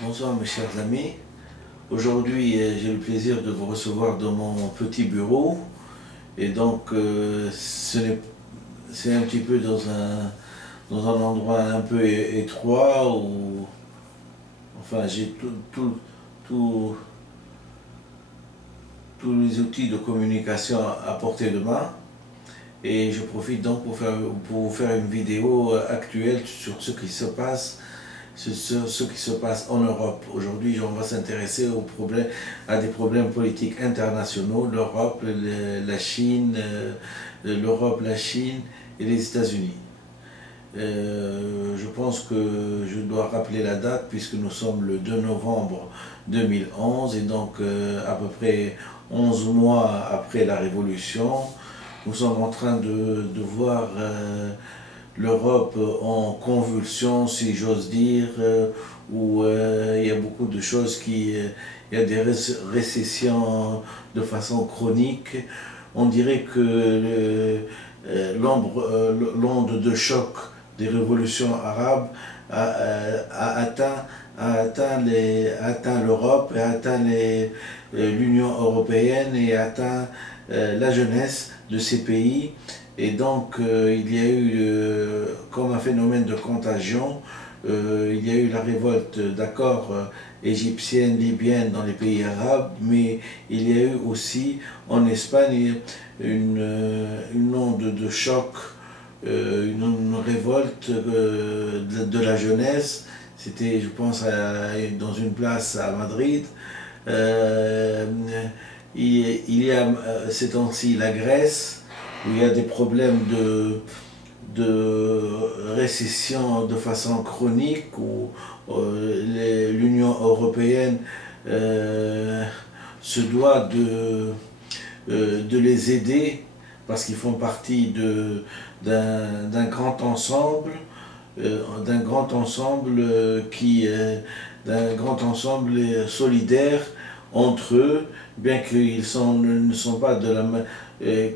Bonsoir mes chers amis. Aujourd'hui, j'ai le plaisir de vous recevoir dans mon petit bureau. Et donc, c'est un petit peu dans un endroit un peu étroit où, enfin, j'ai tout- tous les outils de communication à portée de main. Et je profite donc pour vous faire une vidéo actuelle sur ce qui se passe ce qui se passe en Europe. Aujourd'hui, on va s'intéresser à des problèmes politiques internationaux, la Chine, la Chine et les États-Unis. Je pense que je dois rappeler la date puisque nous sommes le 2 novembre 2011 et donc à peu près 11 mois après la Révolution, nous sommes en train de voir l'Europe en convulsion, si j'ose dire, où il y a beaucoup de choses il y a des récessions de façon chronique. On dirait que l'onde de choc des révolutions arabes a atteint l'Europe, a atteint l'Union européenne et a atteint la jeunesse de ces pays. Et donc, il y a eu, comme un phénomène de contagion, il y a eu la révolte, d'accord, égyptienne, libyenne dans les pays arabes, mais il y a eu aussi en Espagne une onde de choc, une révolte de la jeunesse. C'était, je pense, dans une place à Madrid. Euh, il y a ces temps-ci la Grèce, où il y a des problèmes de récession de façon chronique, où l'Union européenne se doit de les aider parce qu'ils font partie d'un grand ensemble, d'un grand ensemble d'un grand ensemble solidaire entre eux, bien ne sont pas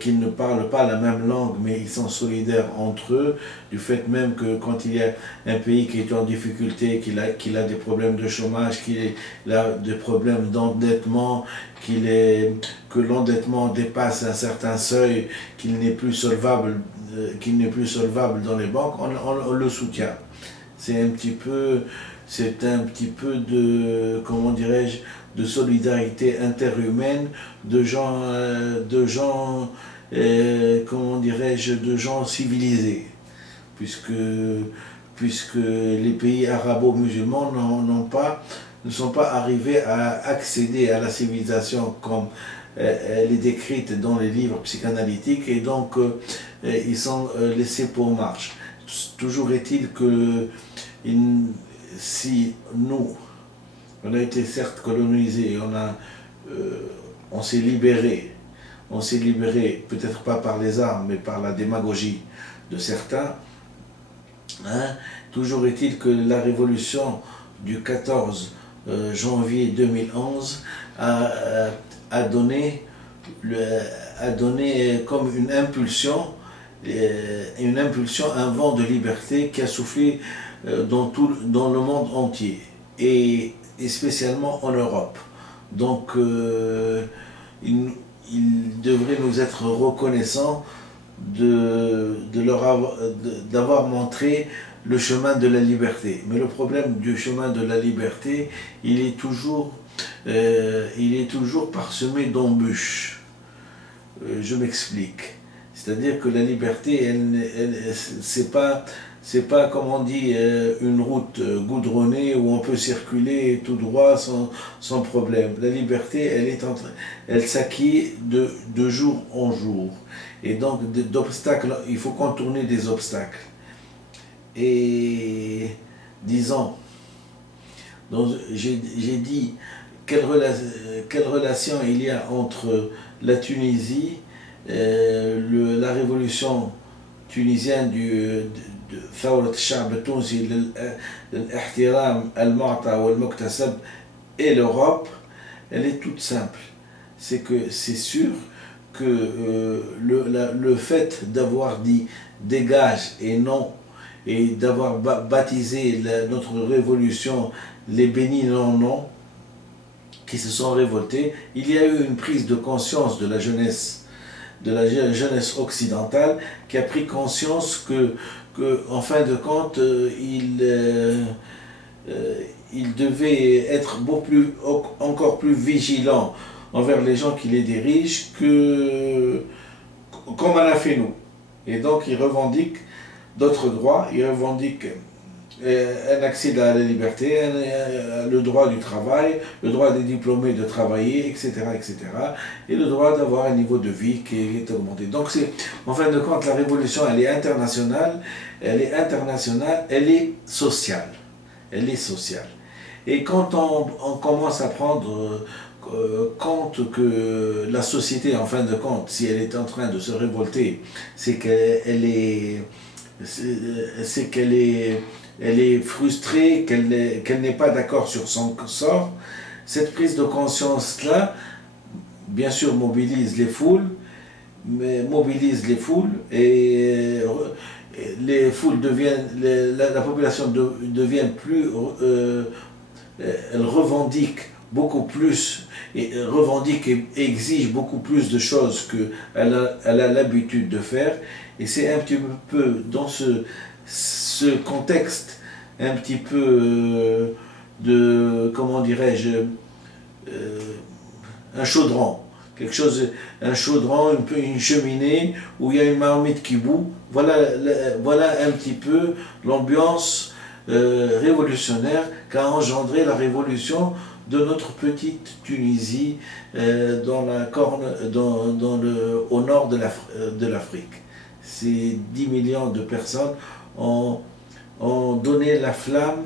qu'ils ne parlent pas la même langue, mais ils sont solidaires entre eux, du fait même que quand il y a un pays qui est en difficulté, qu'il a des problèmes de chômage, qu'il a des problèmes d'endettement, que l'endettement dépasse un certain seuil, qu'il n'est plus solvable dans les banques, on le soutient. C'est un petit peu comment dirais-je, de solidarité interhumaine, comment dirais-je, de gens civilisés, puisque, puisque les pays arabo-musulmans ne sont pas arrivés à accéder à la civilisation comme elle est décrite dans les livres psychanalytiques, et donc ils sont laissés pour marche. Toujours est-il que si nous, on a été certes colonisés, on on s'est libéré, peut-être pas par les armes, mais par la démagogie de certains, hein. Toujours est-il que la révolution du 14 janvier 2011 a, a donné, a donné comme une impulsion, un vent de liberté qui a soufflé dans le monde entier et spécialement en Europe. Donc il devrait nous être reconnaissant d'avoir montré le chemin de la liberté. Mais le problème du chemin de la liberté, il est toujours parsemé d'embûches. Je m'explique. C'est-à-dire que la liberté, c'est pas, comme on dit, une route goudronnée où on peut circuler tout droit sans problème. La liberté, elle s'acquiert de jour en jour. Et donc, d'obstacles, il faut contourner des obstacles. Et disons, j'ai dit quelle relation il y a entre la Tunisie, la révolution tunisienne ثورة الشعب التونسي للاحترام المعطى والمكتسب et l'Europe, elle est toute simple. C'est que c'est sûr que le fait d'avoir dit dégage et non, et d'avoir baptisé notre révolution les bénis non, qui se sont révoltés. Il y a eu une prise de conscience de la jeunesse occidentale, qui a pris conscience en fin de compte, il devait être encore plus vigilant envers les gens qui les dirigent comme on a fait nous. Et donc il revendique d'autres droits, il revendique un accès à la liberté, le droit du travail, le droit des diplômés de travailler, etc., etc., et le droit d'avoir un niveau de vie qui est augmenté. Donc en fin de compte, la révolution, elle est internationale, elle est sociale. Elle est sociale. Et quand on commence à prendre compte que la société, en fin de compte, si elle est en train de se révolter, c'est qu'elle est frustrée, qu'elle n'est pas d'accord sur son sort. Cette prise de conscience-là, bien sûr, mobilise les foules, et les foules la population devient plus, elle revendique beaucoup plus, et exige beaucoup plus de choses qu'elle a l'habitude de faire, et c'est un petit peu dans ce contexte un petit peu de, comment dirais-je, un chaudron, un chaudron, une cheminée où il y a une marmite qui bout. Voilà un petit peu l'ambiance révolutionnaire qu'a engendré la révolution de notre petite Tunisie au nord de l'Afrique. Ces 10 millions de personnes ont donné la flamme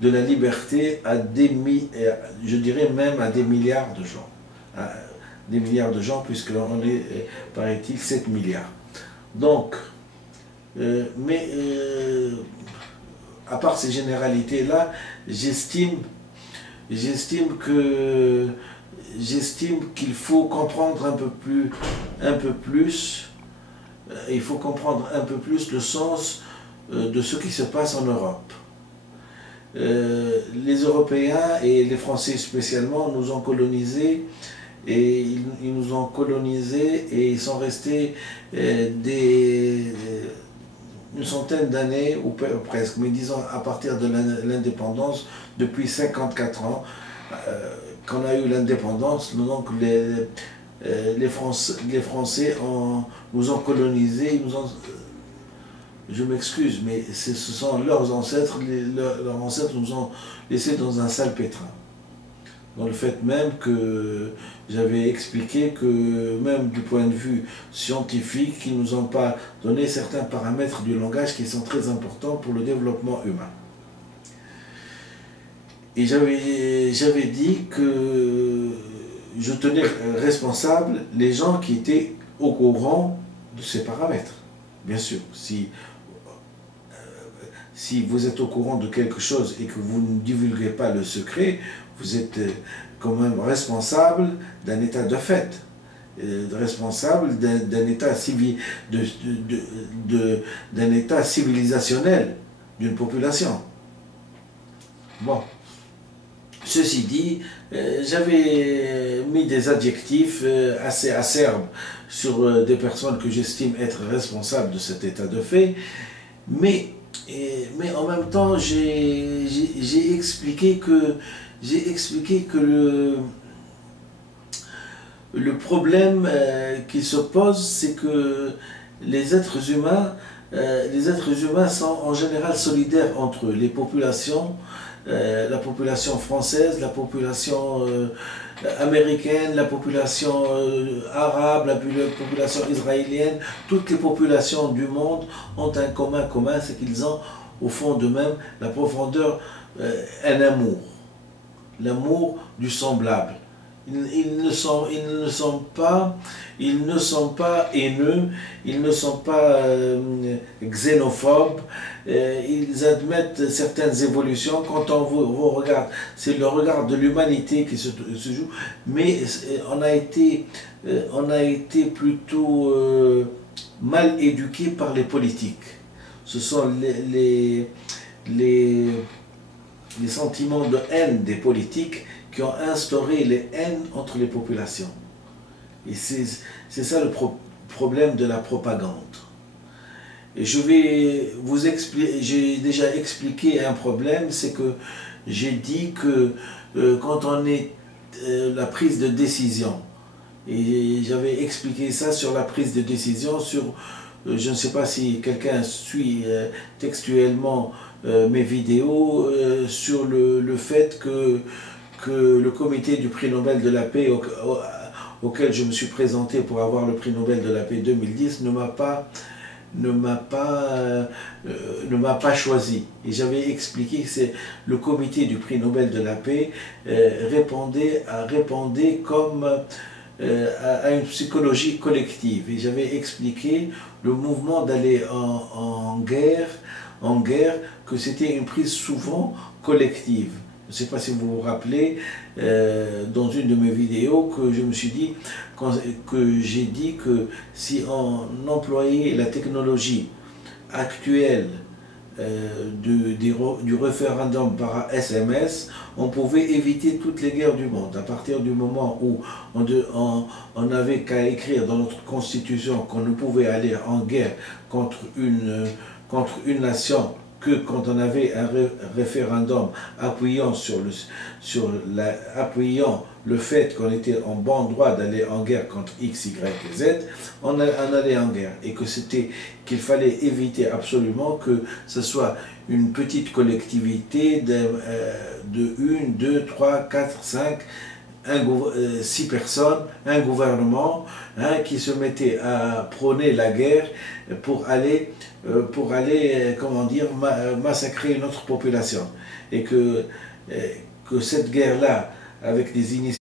de la liberté à je dirais même à des milliards de gens. Des milliards de gens, puisqu'on est, paraît-il, 7 milliards. Donc, à part ces généralités-là, j'estime qu'il faut comprendre il faut comprendre un peu plus le sens de ce qui se passe en Europe. Les Européens et les Français spécialement nous ont colonisés, et ils nous ont colonisés et ils sont restés une centaine d'années, ou presque, mais disons à partir de l'indépendance, depuis 54 ans, qu'on a eu l'indépendance, donc les Français nous ont colonisés, je m'excuse, mais ce sont leurs ancêtres, leurs ancêtres nous ont laissés dans un sale pétrin. Dans le fait même que j'avais expliqué que même du point de vue scientifique, ils ne nous ont pas donné certains paramètres du langage qui sont très importants pour le développement humain. Et j'avais dit que je tenais responsables les gens qui étaient au courant de ces paramètres. Bien sûr, si vous êtes au courant de quelque chose et que vous ne divulguez pas le secret, vous êtes quand même responsable d'un état de fait, responsable d'un état civil, d'un état civilisationnel d'une population. Bon, ceci dit, j'avais mis des adjectifs assez acerbes sur des personnes que j'estime être responsables de cet état de fait, mais en même temps, j'ai expliqué que le problème qui se pose, c'est que les êtres humains sont en général solidaires entre eux. Les populations, la population française, la population américaine, la population arabe, la population israélienne, toutes les populations du monde ont un commun, c'est qu'ils ont au fond d'eux-mêmes la profondeur, un amour, l'amour du semblable. Ils ne sont pas haineux, ils ne sont pas xénophobes, ils admettent certaines évolutions. Quand on vous regarde, c'est le regard de l'humanité qui se joue, mais on a été plutôt mal éduqués par les politiques. Ce sont les sentiments de haine des politiques qui ont instauré les haines entre les populations. Et c'est ça le problème de la propagande. Et je vais vous expliquer, j'ai déjà expliqué un problème, c'est que j'ai dit que quand on est la prise de décision, et j'avais expliqué ça sur la prise de décision, sur, je ne sais pas si quelqu'un suit textuellement mes vidéos, sur le fait que le comité du prix Nobel de la paix auquel je me suis présenté pour avoir le prix Nobel de la paix 2010 ne m'a pas choisi. Et j'avais expliqué que c'est le comité du prix Nobel de la paix répondait comme à une psychologie collective. Et j'avais expliqué le mouvement d'aller en guerre, que c'était une prise souvent collective. Je ne sais pas si vous vous rappelez, dans une de mes vidéos, que je me suis dit, que j'ai dit que si on employait la technologie actuelle du référendum par SMS, on pouvait éviter toutes les guerres du monde. À partir du moment où on n'avait qu'à écrire dans notre constitution qu'on ne pouvait aller en guerre contre une nation que quand on avait un référendum appuyant appuyant le fait qu'on était en bon droit d'aller en guerre contre X, Y et Z, on allait en guerre. Et qu'il fallait éviter absolument que ce soit une petite collectivité de 1, 2, 3, 4, 5, 6 personnes, un gouvernement qui se mettait à prôner la guerre pour aller comment dire, massacrer une autre population. Et que cette guerre-là, avec des initiatives